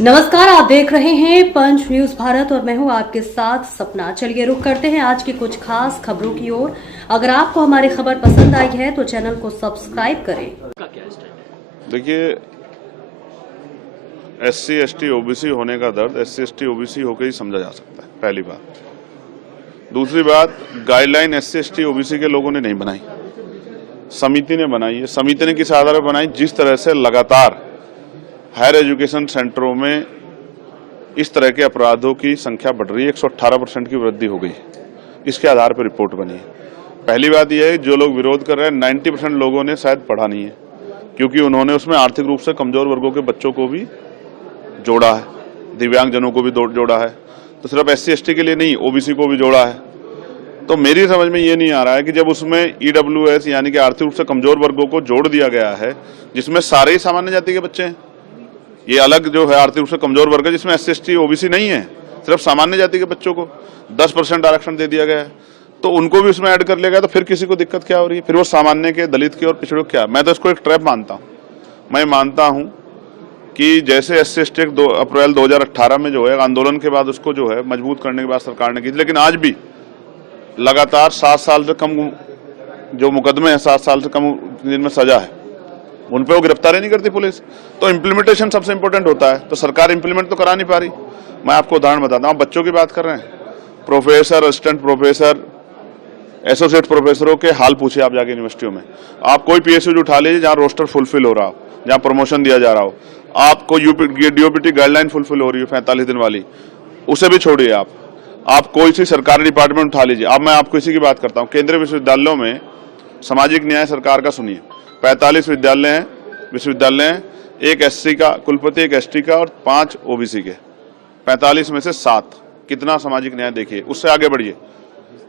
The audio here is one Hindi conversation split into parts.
नमस्कार, आप देख रहे हैं पंच न्यूज भारत और मैं हूं आपके साथ सपना। चलिए रुक करते हैं आज की कुछ खास खबरों की ओर। अगर आपको हमारी खबर पसंद आई है तो चैनल को सब्सक्राइब करें। देखिए, SC ST OBC होने का दर्द SC ST OBC होकर ही समझा जा सकता है, पहली बात। दूसरी बात, गाइडलाइन SC ST OBC के लोगों ने नहीं बनाई, समिति ने बनाई है। समिति ने किस आधार पर बनाई? जिस तरह से लगातार हायर एजुकेशन सेंटरों में इस तरह के अपराधों की संख्या बढ़ रही है, 118% की वृद्धि हो गई, इसके आधार पर रिपोर्ट बनी है। पहली बात यह है, जो लोग विरोध कर रहे हैं 90% लोगों ने शायद पढ़ा नहीं है, क्योंकि उन्होंने उसमें आर्थिक रूप से कमजोर वर्गों के बच्चों को भी जोड़ा है, दिव्यांगजनों को भी जोड़ा है, तो सिर्फ SC ST के लिए नहीं, OBC को भी जोड़ा है। तो मेरी समझ में ये नहीं आ रहा है कि जब उसमें EWS यानी कि आर्थिक रूप से कमजोर वर्गों को जोड़ दिया गया है, जिसमें सारे ही सामान्य जाति के बच्चे हैं, ये अलग जो है आर्थिक रूप से कमजोर वर्ग है जिसमें SC ST OBC नहीं है, सिर्फ सामान्य जाति के बच्चों को 10% आरक्षण दे दिया गया है, तो उनको भी उसमें ऐड कर लिया गया। तो फिर किसी को दिक्कत क्या हो रही है? फिर वो सामान्य के, दलित के और पिछड़ों क्या? मैं तो इसको एक ट्रैप मानता हूँ। मैं मानता हूँ कि जैसे SC ST 2 अप्रैल 2018 में जो है आंदोलन के बाद उसको जो है मजबूत करने के बाद सरकार ने की, लेकिन आज भी लगातार 7 साल से कम जो मुकदमे हैं, 7 साल से कम जिनमें सजा है, उन पे वो गिरफ्तारी नहीं करती पुलिस। तो इम्प्लीमेंटेशन सबसे इंपॉर्टेंट होता है, तो सरकार इम्प्लीमेंट तो करा नहीं पा रही। मैं आपको उदाहरण बताता हूँ, बच्चों की बात कर रहे हैं, प्रोफेसर, असिस्टेंट प्रोफेसर, एसोसिएट प्रोफेसरों के हाल पूछे आप जाके यूनिवर्सिटियों में। आप कोई PSU उठा लीजिए जहाँ रोस्टर फुलफिल हो रहा हो, जहाँ प्रमोशन दिया जा रहा हो, आपको DOPT गाइडलाइन फुलफिल हो रही है 45 दिन वाली, उसे भी छोड़िए। आप कोई सी सरकारी डिपार्टमेंट उठा लीजिए। अब मैं आपको इसी की बात करता हूँ, केंद्रीय विश्वविद्यालयों में सामाजिक न्याय सरकार का सुनिए, 45 विश्वविद्यालय हैं, एक SC का कुलपति, एक ST का और 5 OBC के। 45 में से 7, कितना सामाजिक न्याय देखिए। उससे आगे बढ़िए,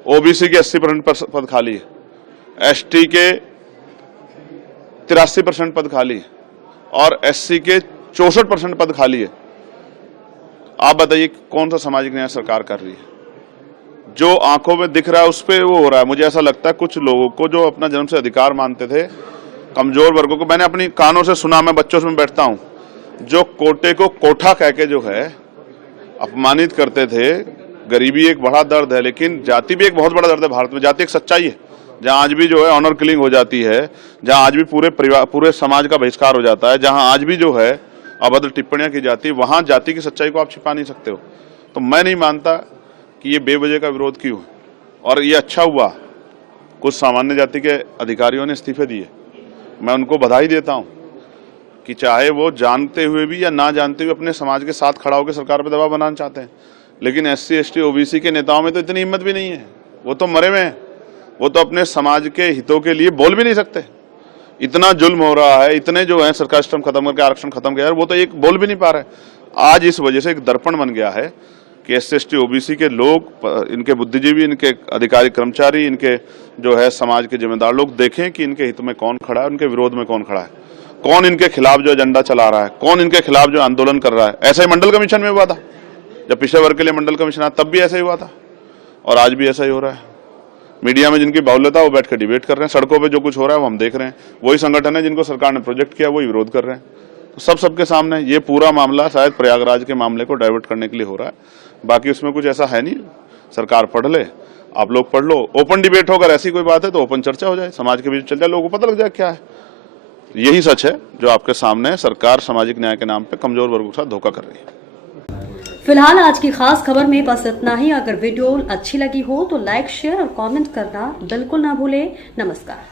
OBC के 80% पद खाली है, ST के 83% पद खाली है और SC के 64% पद खाली है। आप बताइए कौन सा सामाजिक न्याय सरकार कर रही है? जो आंखों में दिख रहा है उस पर वो हो रहा है। मुझे ऐसा लगता है कुछ लोगों को जो अपना जन्म से अधिकार मानते थे, कमजोर वर्गों को, मैंने अपनी कानों से सुना, मैं बच्चों से बैठता हूं, जो कोटे को कोठा कह के जो है अपमानित करते थे। गरीबी एक बड़ा दर्द है, लेकिन जाति भी एक बहुत बड़ा दर्द है। भारत में जाति एक सच्चाई है, जहां आज भी जो है ऑनर किलिंग हो जाती है, जहां आज भी पूरे परिवार, पूरे समाज का बहिष्कार हो जाता है, जहां आज भी जो है अभद्र टिप्पणियां की जाती है, वहां जाति की सच्चाई को आप छिपा नहीं सकते हो। तो मैं नहीं मानता कि ये बेवजह का विरोध क्यों है, और ये अच्छा हुआ कुछ सामान्य जाति के अधिकारियों ने इस्तीफे दिए। मैं उनको बधाई देता हूं कि चाहे वो जानते हुए भी या ना जानते हुए अपने समाज के साथ खड़ा होकर सरकार पर दबाव बनाना चाहते हैं, लेकिन SC ST OBC के नेताओं में तो इतनी हिम्मत भी नहीं है। वो तो मरे हुए हैं, वो तो अपने समाज के हितों के लिए बोल भी नहीं सकते। इतना जुल्म हो रहा है, इतने जो है सरकार सिस्टम खत्म करके आरक्षण खत्म किया, वो तो एक बोल भी नहीं पा रहे। आज इस वजह से एक दर्पण बन गया है कि SC ST OBC के लोग, इनके बुद्धिजीवी, इनके अधिकारी कर्मचारी, इनके जो है समाज के जिम्मेदार लोग देखें कि इनके हित में कौन खड़ा है, उनके विरोध में कौन खड़ा है, कौन इनके खिलाफ जो एजेंडा चला रहा है, कौन इनके खिलाफ जो आंदोलन कर रहा है। ऐसा ही मंडल कमीशन में हुआ था, जब पिछड़े वर्ग के लिए मंडल कमीशन आया तब भी ऐसा ही हुआ था, और आज भी ऐसा ही हो रहा है। मीडिया में जिनकी बाहुल्यता वो बैठ कर डिबेट कर रहे हैं, सड़कों पे जो कुछ हो रहा है वो हम देख रहे हैं। वही संगठन है जिनको सरकार ने प्रोजेक्ट किया, वही विरोध कर रहे हैं। तो सबके सामने ये पूरा मामला शायद प्रयागराज के मामले को डाइवर्ट करने के लिए हो रहा है, बाकी उसमें कुछ ऐसा है नहीं। सरकार पढ़ ले, आप लोग पढ़ लो, ओपन डिबेट हो, अगर ऐसी कोई बात है तो ओपन चर्चा हो जाए, समाज के बीच चल जाए, लोगों को पता लग जाए क्या है। यही सच है जो आपके सामने है। सरकार सामाजिक न्याय के नाम पे कमजोर वर्गों के साथ धोखा कर रही है। फिलहाल आज की खास खबर में बस इतना ही। अगर वीडियो अच्छी लगी हो तो लाइक, शेयर और कमेंट करना बिल्कुल ना भूलें। नमस्कार।